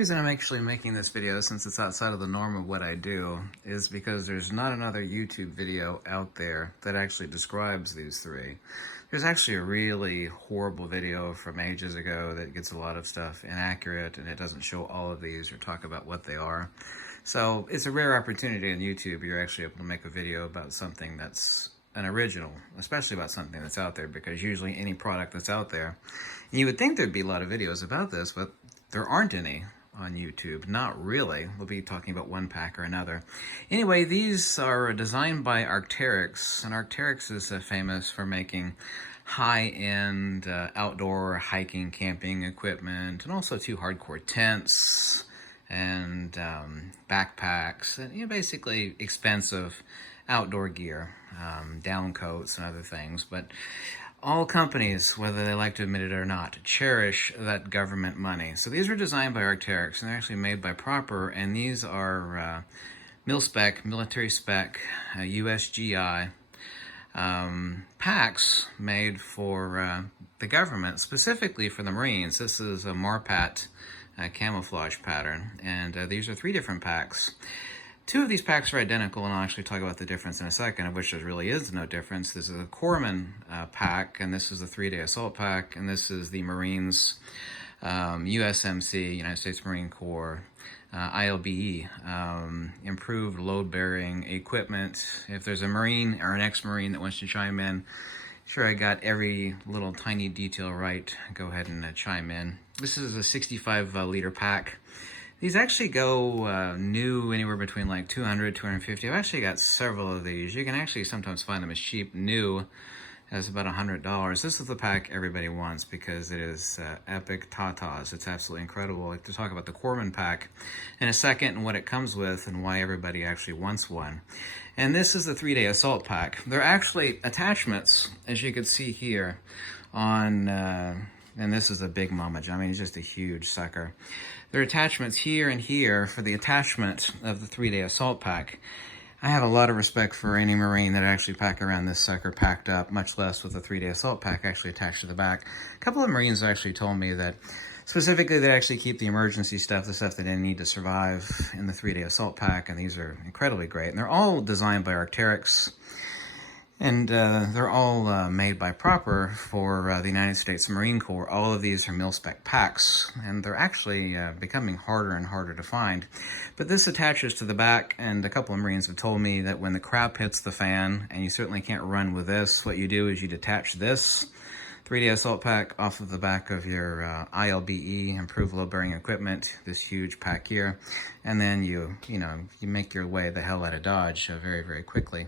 reason I'm actually making this video, since it's outside of the norm of what I do, is because there's not another YouTube video out there that actually describes these three. There's actually a really horrible video from ages ago that gets a lot of stuff inaccurate, and it doesn't show all of these or talk about what they are. So it's a rare opportunity on YouTube. You're actually able to make a video about something that's an original, especially about something that's out there, because usually any product that's out there, you would think there'd be a lot of videos about this, but there aren't any on YouTube. Not really. We'll be talking about one pack or another. Anyway, these are designed by Arc'teryx, and Arc'teryx is famous for making high-end outdoor hiking, camping equipment, and also hardcore tents and backpacks, and basically expensive outdoor gear, down coats and other things. But all companies, whether they like to admit it or not, cherish that government money. So these were designed by Arc'teryx, and they're actually made by Proper, and these are mil-spec, military spec, USGI packs made for the government, specifically for the Marines. This is a Marpat camouflage pattern, and these are 3 different packs. 2 of these packs are identical, and I'll actually talk about the difference in a second, of which there really is no difference. This is a Corpsman pack, and this is the 3-day assault pack, and this is the Marines USMC, United States Marine Corps, ILBE, improved load-bearing equipment. If there's a Marine or an ex-Marine that wants to chime in, sure I got every little tiny detail right, go ahead and chime in. This is a 65-liter pack. These actually go new anywhere between like 200, 250. I've actually got several of these. You can actually sometimes find them as cheap new as about $100. This is the pack everybody wants because it is epic tatas. It's absolutely incredible. I'd like to talk about the Corpsman pack in a second and what it comes with and why everybody actually wants one. And this is the 3-day assault pack. They're actually attachments, as you can see here, on, and this is a big mama. I mean, it's just a huge sucker. There are attachments here and here for the attachment of the 3-day assault pack. I have a lot of respect for any Marine that actually pack around this sucker packed up, much less with a 3-day assault pack actually attached to the back. A couple of Marines actually told me that specifically they actually keep the emergency stuff, the stuff that they need to survive, in the 3-day assault pack, and these are incredibly great. And they're all designed by Arc'teryx. And they're all made by Proper for the United States Marine Corps. All of these are mil-spec packs, and they're actually becoming harder and harder to find. But this attaches to the back, and a couple of Marines have told me that when the crap hits the fan, and you certainly can't run with this, what you do is you detach this 3-day assault pack off of the back of your ILBE, improved load-bearing equipment, this huge pack here, and then you make your way the hell out of Dodge very, very quickly.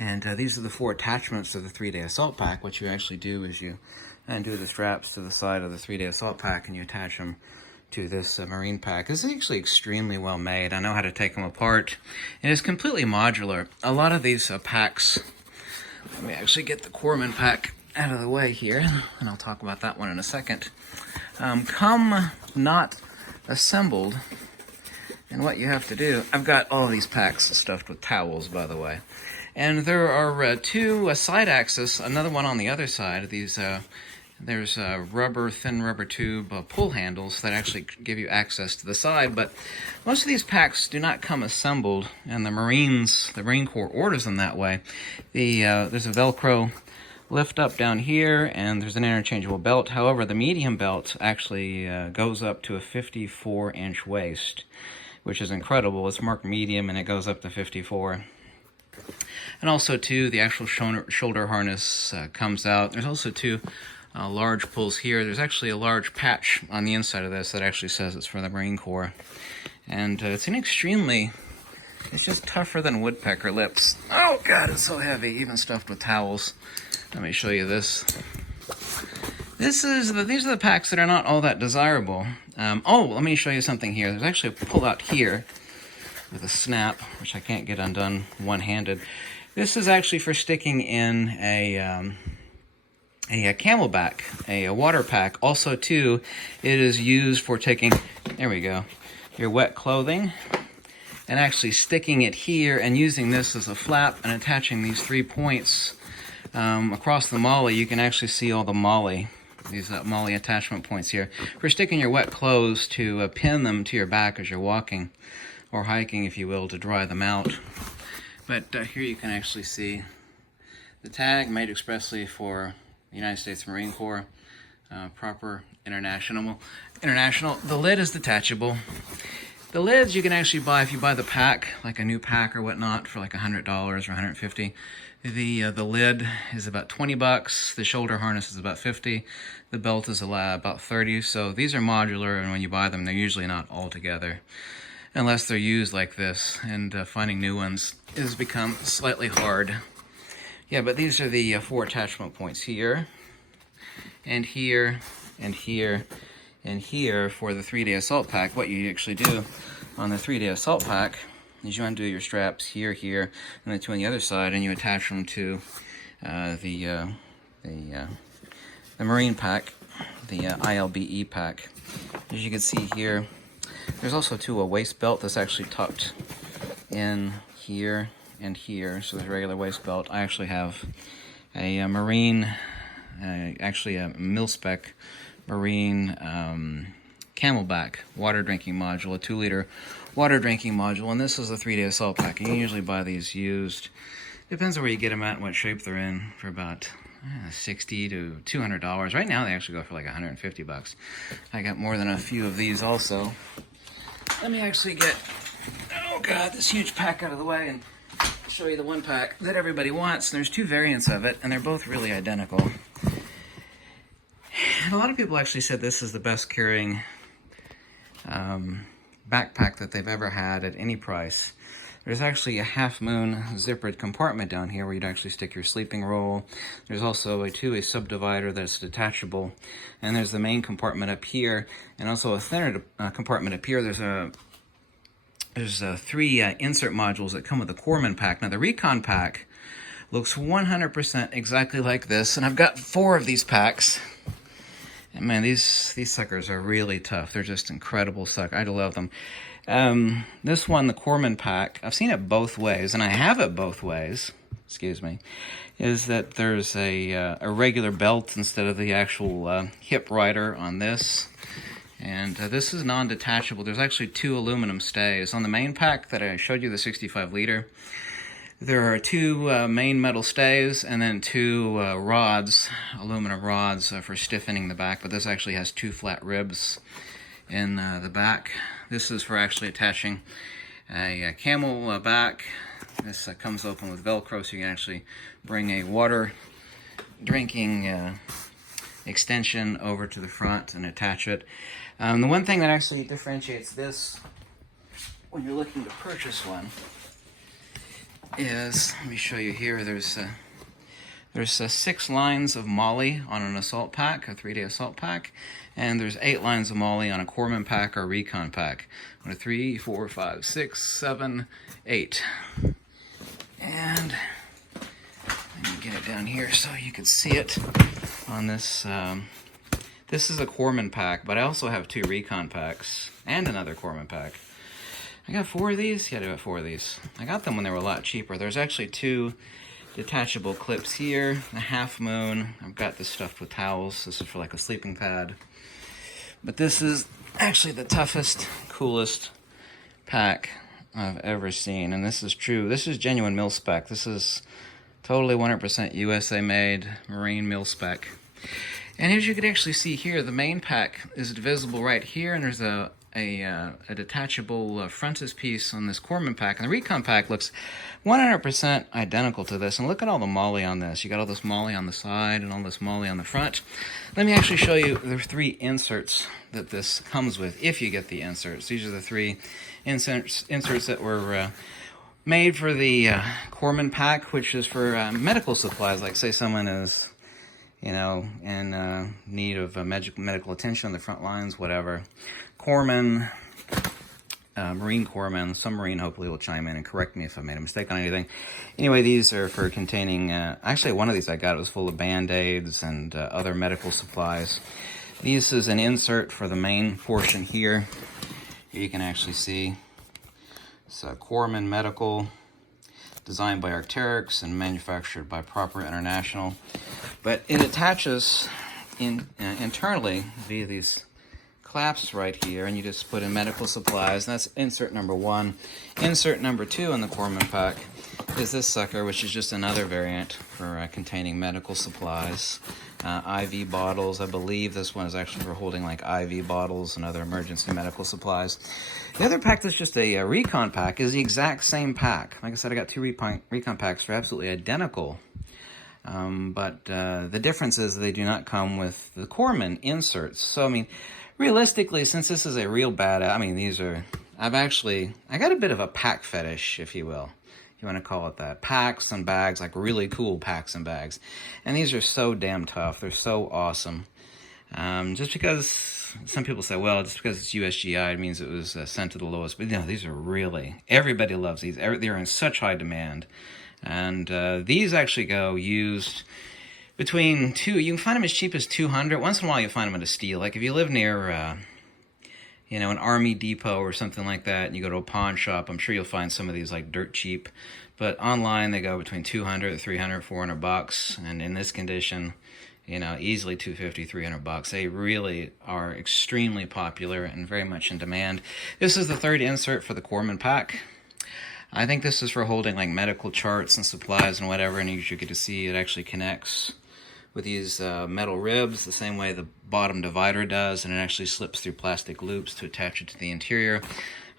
And these are the 4 attachments to the 3-day assault pack. What you actually do is you undo the straps to the side of the 3-day assault pack and you attach them to this Marine pack. It's actually extremely well made. I know how to take them apart. And it's completely modular. A lot of these packs, let me actually get the Corpsman pack out of the way here, and I'll talk about that one in a second, come not assembled. And what you have to do, I've got all these packs stuffed with towels, by the way. And there are 2 side axis, another one on the other side. These there's thin rubber tube pull handles that actually give you access to the side. But most of these packs do not come assembled, and the Marine Corps orders them that way. There's a Velcro lift up down here, and there's an interchangeable belt. However, the medium belt actually goes up to a 54-inch waist, which is incredible. It's marked medium, and it goes up to 54. And also, too, the actual shoulder harness comes out. There's also 2 large pulls here. There's actually a large patch on the inside of this that actually says it's for the Marine Corps. And it's it's just tougher than woodpecker lips. Oh, God, it's so heavy, even stuffed with towels. Let me show you this. These are the packs that are not all that desirable. Let me show you something here. There's actually a pull out here with a snap, which I can't get undone one-handed. This is actually for sticking in a camelback, a water pack. Also, too, it is used for taking, there we go, your wet clothing and actually sticking it here and using this as a flap and attaching these 3 points across the molly. You can actually see all the molly these MOLLE attachment points here for sticking your wet clothes to pin them to your back as you're walking or hiking, if you will, to dry them out. But here you can actually see the tag made expressly for the United States Marine Corps, proper international. The lid is detachable. The lids you can actually buy if you buy the pack, like a new pack or whatnot, for like $100 or $150. The lid is about $20. The shoulder harness is about $50. The belt is about $30. So these are modular, and when you buy them, they're usually not all together, unless they're used like this. And finding new ones has become slightly hard. Yeah, but these are the 4 attachment points here, and here, and here, and here for the 3-day assault pack. What you actually do on the 3-day assault pack is you undo your straps here, here, and the 2 on the other side, and you attach them to the Marine pack, the ILBE pack. As you can see here, there's also too a waist belt that's actually tucked in here and here. So there's a regular waist belt. I actually have a Marine, actually a mil-spec Marine Camelback water drinking module, a 2-liter water drinking module, and this is a 3-day assault pack. You usually buy these used. Depends on where you get them at and what shape they're in, for about $60 to $200. Right now they actually go for like $150. I got more than a few of these also. Let me actually get, oh god, this huge pack out of the way and show you the one pack that everybody wants. There's 2 variants of it, and they're both really identical. And a lot of people actually said this is the best carrying backpack that they've ever had at any price. There's actually a half-moon zippered compartment down here where you'd actually stick your sleeping roll. There's also a subdivider that's detachable, and there's the main compartment up here, and also a thinner compartment up here. There's 3 insert modules that come with the Corpsman pack. Now the Recon pack looks 100% exactly like this, and I've got 4 of these packs. And man, these suckers are really tough. They're just incredible suckers. I love them. This one, the Corpsman pack, I've seen it both ways, and I have it both ways, excuse me, is that there's a regular belt instead of the actual hip rider on this. And this is non-detachable. There's actually 2 aluminum stays. On the main pack that I showed you, the 65-liter, there are 2 main metal stays and then 2 rods, aluminum rods for stiffening the back, but this actually has 2 flat ribs in the back. This is for actually attaching a camel back. This comes open with Velcro, so you can actually bring a water drinking extension over to the front and attach it. The one thing that actually differentiates this when you're looking to purchase one is, let me show you here, there's 6 lines of MOLLE on an assault pack, a 3-day assault pack, and there's 8 lines of MOLLE on a Corpsman pack or Recon pack. 1, 2, 3, 4, 5, 6, 7, 8. And let me get it down here so you can see it on this. This is a Corpsman pack, but I also have 2 Recon packs and another Corpsman pack. I got 4 of these? Yeah, I got 4 of these. I got them when they were a lot cheaper. There's actually 2 detachable clips here, a half moon. I've got this stuffed with towels. This is for like a sleeping pad. But this is actually the toughest, coolest pack I've ever seen. And this is true. This is genuine mil-spec. This is totally 100% USA made Marine mil-spec. And as you can actually see here, the main pack is divisible right here, and there's a detachable frontis piece on this Corpsman pack, and the Recon pack looks 100% identical to this. And look at all the MOLLE on this. You got all this MOLLE on the side and all this MOLLE on the front. Let me actually show you the 3 inserts that this comes with, if you get the inserts. These are the 3 inserts that were made for the Corpsman pack, which is for medical supplies, like say someone is, you know, in need of medical attention on the front lines, whatever. Corpsman, Marine Corpsman, some Marine hopefully will chime in and correct me if I made a mistake on anything. Anyway, these are for containing, actually one of these I got, it was full of Band-Aids and other medical supplies. This is an insert for the main portion here. Here you can actually see it's a Corpsman Medical, designed by Arc'teryx and manufactured by Proper International. But it attaches internally via these clasps right here, and you just put in medical supplies, and that's insert number 1. Insert number 2 in the Corpsman pack is this sucker, which is just another variant for containing medical supplies. IV bottles. I believe this one is actually for holding like IV bottles and other emergency medical supplies. The other pack that's just a Recon pack is the exact same pack. Like I said, I got 2 Recon packs. They're absolutely identical. But the difference is they do not come with the Corpsman inserts. So, I mean, realistically, since this is a real bad, I mean, these are, I got a bit of a pack fetish, if you will. You want to call it that. Packs and bags, like really cool packs and bags. And these are so damn tough. They're so awesome. Just because some people say, well, just because it's USGI, it means it was sent to the lowest. But no, these are really, everybody loves these. They're in such high demand. And these actually go used between you can find them as cheap as $200. Once in a while you find them at a steal. Like if you live near, you know, an Army depot or something like that, and you go to a pawn shop, I'm sure you'll find some of these like dirt cheap. But online they go between $200, $300, $400, and in this condition, you know, easily $250, $300. They really are extremely popular and very much in demand. This is the 3rd insert for the Corpsman pack. I think this is for holding like medical charts and supplies and whatever, and as you get to see, it actually connects with these metal ribs the same way the bottom divider does, and it actually slips through plastic loops to attach it to the interior.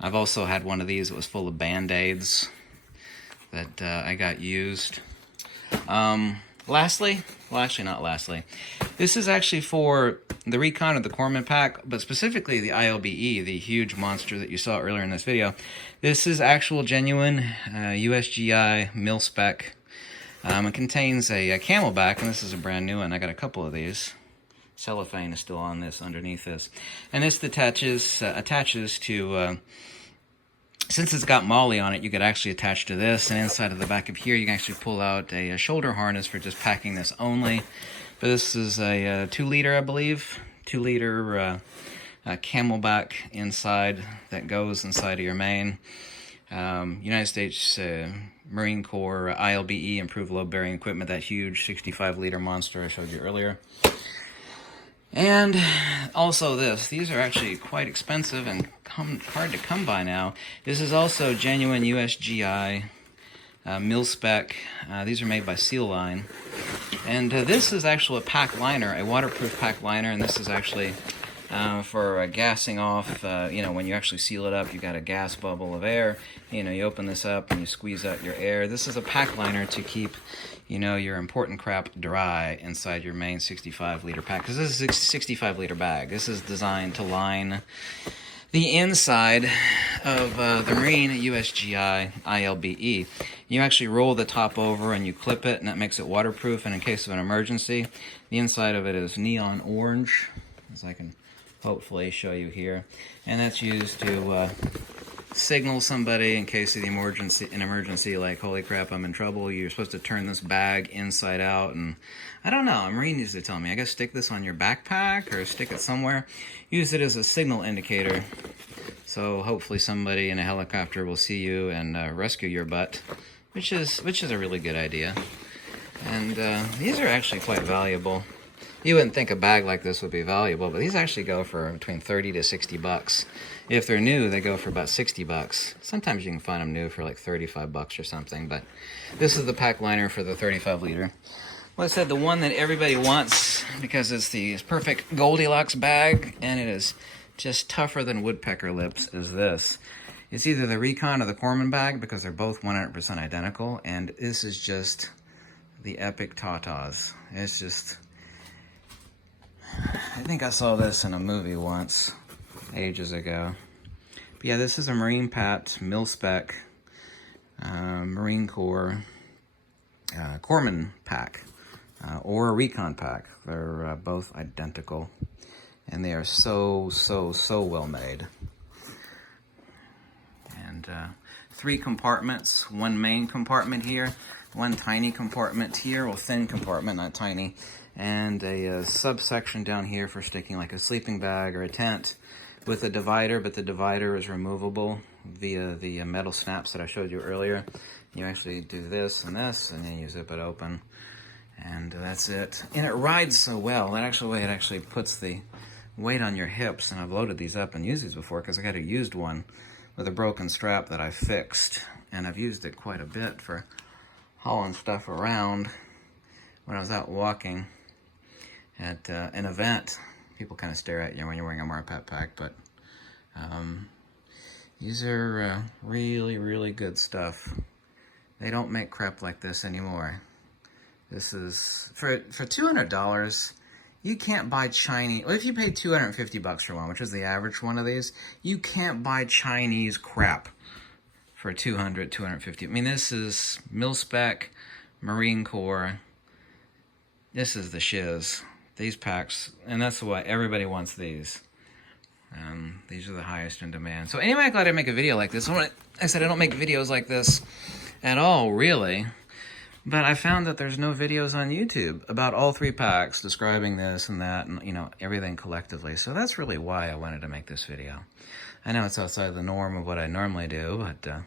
I've also had one of these that was full of Band-Aids that I got used. Lastly, well, actually not lastly, this is actually for the Recon of the Corpsman pack, but specifically the ILBE, the huge monster that you saw earlier in this video. This is actual genuine USGI mil-spec. It contains a camelback, and this is a brand new one. I got a couple of these. Cellophane is still on this, underneath this. And this attaches to, since it's got MOLLE on it, you could actually attach to this, and inside of the back of here, you can actually pull out a shoulder harness for just packing this only. But this is a 2-liter, I believe, 2-liter camelback inside that goes inside of your main. United States Marine Corps ILBE, improved load-bearing equipment, that huge 65-liter monster I showed you earlier. And also these are actually quite expensive and hard to come by now. This is also genuine USGI mil-spec. These are made by Seal Line. And this is actually a pack liner, a waterproof pack liner, and this is actually for gassing off. You know, when you actually seal it up, you got a gas bubble of air. You know, you open this up and you squeeze out your air. This is a pack liner to keep, you know, your important crap dry inside your main 65-liter pack. Because this is a 65-liter bag. This is designed to line the inside of the Marine USGI ILBE. You actually roll the top over and you clip it, and that makes it waterproof. And in case of an emergency, the inside of it is neon orange, as I can hopefully show you here, and that's used to signal somebody in case of an emergency, like, holy crap, I'm in trouble. You're supposed to turn this bag inside out, and I don't know, a Marine used to tell me, I guess stick this on your backpack or stick it somewhere. Use it as a signal indicator, so hopefully somebody in a helicopter will see you and rescue your butt, which is a really good idea. And these are actually quite valuable. You wouldn't think a bag like this would be valuable, but these actually go for between 30 to 60 bucks. If they're new, they go for about 60 bucks. Sometimes you can find them new for like 35 bucks or something, but this is the pack liner for the 35-liter. Well, I said the one that everybody wants because it's the perfect Goldilocks bag, and it is just tougher than woodpecker lips, is this. It's either the Recon or the Corpsman bag because they're both 100% identical, and this is just the epic tatas. It's just... I think I saw this in a movie once, ages ago. But yeah, this is a Marine Pat mil-spec Marine Corps Corpsman pack or a Recon pack. They're both identical, and they are so well made. And 3 compartments, 1 main compartment here, 1 tiny compartment here, well, thin compartment, not tiny, and a subsection down here for sticking like a sleeping bag or a tent with a divider, but the divider is removable via the metal snaps that I showed you earlier. You actually do this, and then you zip it open. And that's it. And it rides so well. That actually, it actually puts the weight on your hips. And I've loaded these up and used these before because I got a used one with a broken strap that I fixed. And I've used it quite a bit for hauling stuff around when I was out walking at an event. People kind of stare at you when you're wearing a Marpat pack, but these are really, really good stuff. They don't make crap like this anymore. This is, for $200, you can't buy Chinese, well, if you pay $250 for one, which is the average one of these, you can't buy Chinese crap for $200, $250. I mean, this is mil-spec, Marine Corps. This is the shiz. These packs, and that's why everybody wants these. These are the highest in demand. So anyway, I'm glad I make a video like this. I said I don't make videos like this at all, really. But I found that there's no videos on YouTube about all three packs describing this and that and, you know, everything collectively. So that's really why I wanted to make this video. I know it's outside the norm of what I normally do, but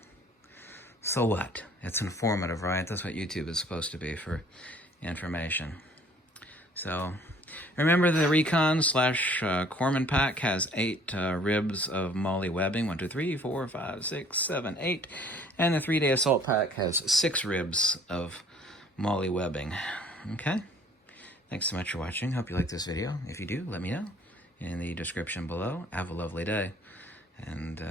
so what? It's informative, right? That's what YouTube is supposed to be, for information. So remember, the Recon / Corpsman pack has 8 ribs of MOLLE webbing. 1, 2, 3, 4, 5, 6, 7, 8. And the 3-day assault pack has 6 ribs of MOLLE webbing. Okay? Thanks so much for watching. Hope you liked this video. If you do, let me know in the description below. Have a lovely day. And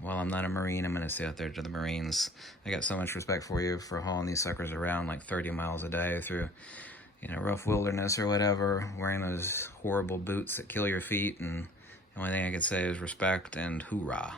while I'm not a Marine, I'm going to say out there to the Marines, I got so much respect for you for hauling these suckers around like 30 miles a day through, you know, rough wilderness or whatever, wearing those horrible boots that kill your feet, and the only thing I could say is respect and hoorah.